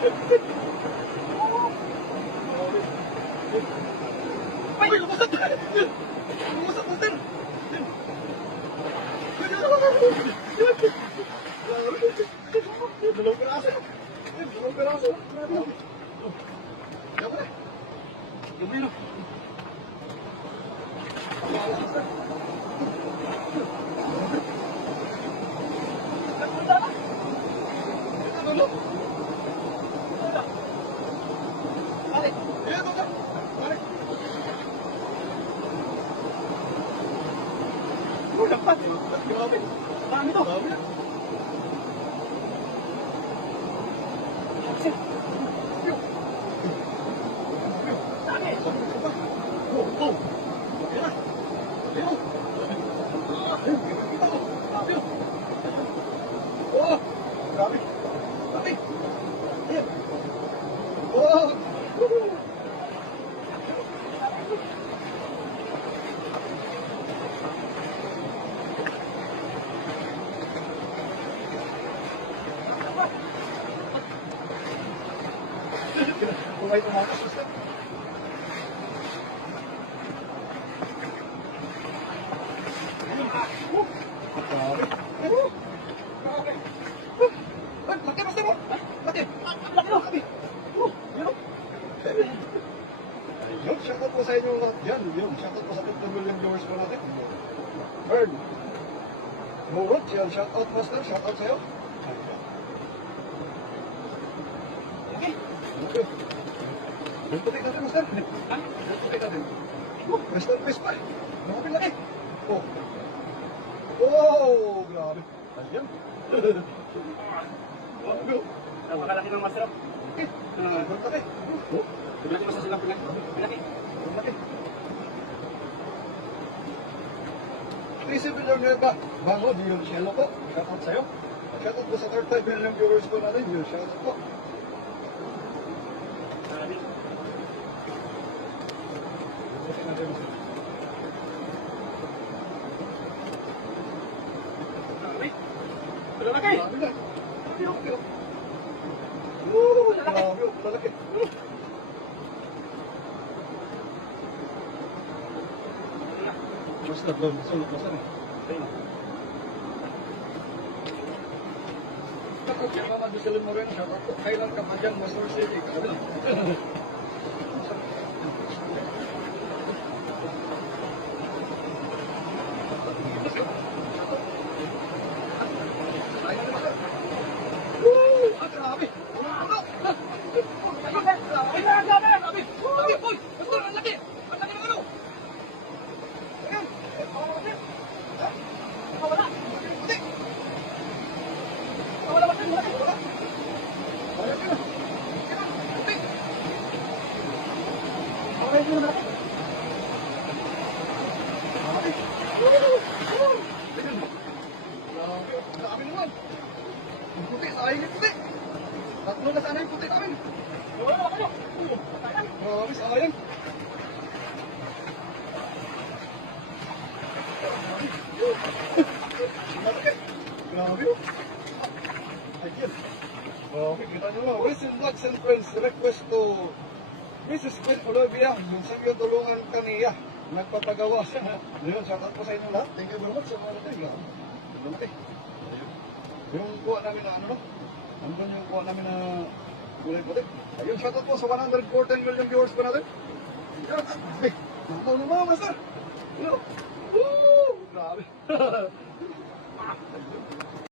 Ay, lumusot! Lumusot, Master! Dalawang piraso. Dalawang piraso. Yaman na. Yaman na. Dapat. Grabe. Marami to. Grabe na. Dami. Oh, oh. Ayan na. Ayan. Grabe. Oh. Grabe. Grabe. Ayan. Oh. Kung may tumakas, Master. Grabe. Grabe. Laki, Master mo. Laki. Laki mo. Laki. Yun. Yun, shoutout po sa inyo lahat yan. Yun, shoutout po sa 15 million viewers po natin. Bird. Murot, yan. Shoutout, Master. Shoutout sa'yo. Okay. Okay. Yung putik natin, Master. Ha? Yung putik natin. Rest in peace pa. Grabe laki. Oh. Oh, grabe. Ayan. Grabe. Napakalaki ng Master. Okay. Ang laki. Oh. Malaki Master silang malaki. Ang laki. 3 million ba? Bango, di yung Cielo po. Shoutout sa'yo. Shoutout po sa 35 million viewers po natin. Yung shoutout po. Putik natin, Master. Malaki. Grabe na. Grabe. Grabe, lalaki. Basta doon, sulok mo sana. Takot siya, Mama Jocelyn Moreno, siya takot. Kailan ka pa dyan, Master City? Kabila. Grabe! Grabe naman! Ang puti, sayang yung puti! Tatlo na sana yung puti namin! Grabe, sayang! Malaki! Grabe oh! Ayun! Grabe, kita nyo mo. Recent Vlogs and Friends request to Mrs. Queen Olivia. Yung sa iyo tulungan kaniya. Nagpapagawa siya. Ngayon, shoutout po sa inyo lahat. Thank you very much sa mga natin. Grabe. Yung kuha namin na ano no? Andun yung kuha namin na kulay puti. Ayun, shoutout po sa 114 million viewers po natin. Yan! Hey! Nakaw naman, Master! Woo! Grabe!